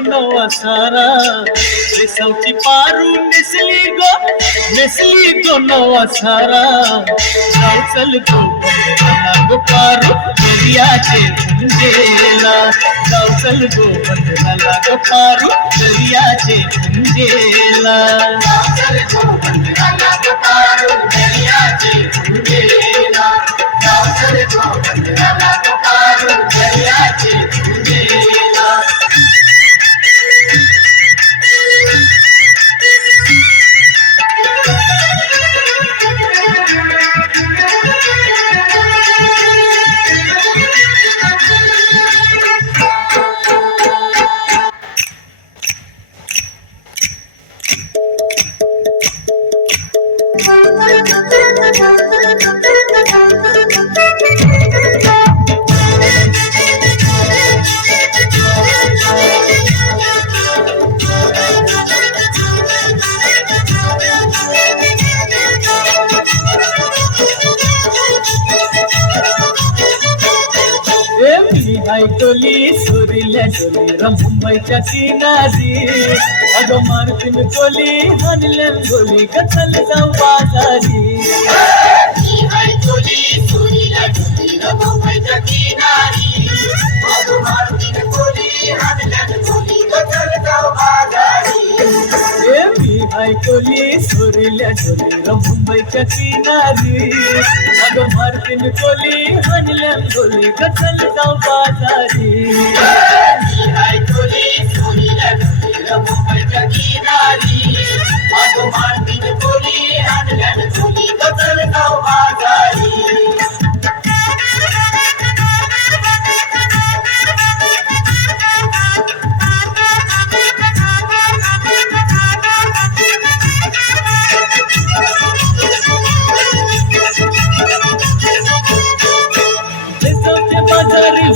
नवा सारा रेसावची पारू नेसली गो नवा सारा जाऊ चल गो बंधनाला गो पारू दर्याचे गुंजेला जाऊ चल गो बंधनाला गो पारू दर्याचे गुंजेला जाऊ चल गो बंधनाला गो पारू दर्याचे गुंजेला जाऊ चल गो बंधनाला गो पारू दर्याचे गुंजेला टोली सुरील्या टोली मुंबईच्या किनारी अगं मारतीन टोली हाणल्या गोली कचल जाऊ बाजारी टोली सुरील्या टोली मुंबईच्या किनारी अगं मारतीन टोली हाणल्या गोली कचल जाऊ बाजारी टोली सुरील्या टोली मुंबईच्या किनारी अगं मारतीन टोली हाणल्या गोली कचल जाऊ बाजारी टोली सुरील्या टोली मुंबईच्या किनारी अगं मारतीन टोली हाणल्या गोली कचल जाऊ बाजारी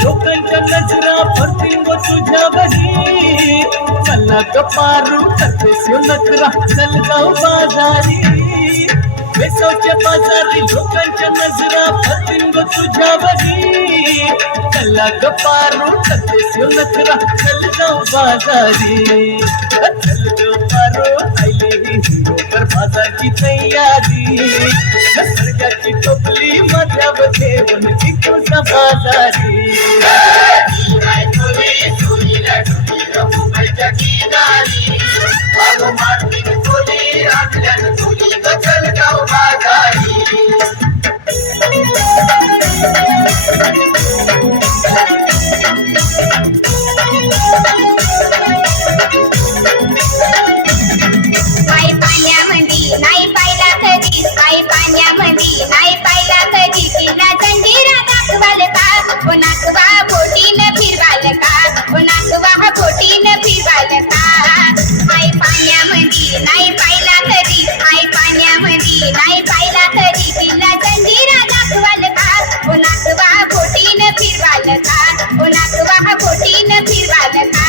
लोकांच्या नजरा भरतील व तुझ्यावरी चला ग पारू करतेस नकरा चल जाऊ बाजारी वेसावच्या बाजारी लोकांच्या नजरा भरतील व तुझ्यावरी चला ग पारू करतेस नकरा चल जाऊ बाजारी चल ग पारू आईले हिरोकर बाजारची तयारी निसर्गाची टोपली माझ्यावर घेऊन टिकूचा बाजारी मुंबईच्या किनारी अगं मारतीन टोली हाणल्यान गोली कचल जाऊ बाजारी पाय पाण्यामध्ये नाही पाहिला कधी पाय पाण्यामध्ये नाही पाहिला कधी तिला जंजिरा दाखवाल का नाकवा बोटीन फिरवाल का नाकवा बोटीन फिरवाल का पाय पाण्यामध्ये नाही पाहिला कधी पाय पाण्यामध्ये नाही पाहिला कधी तिला जंजिरा दाखवाल का नाकवा बोटीन फिरवाल का नाकवा बोटीन फिरवाल का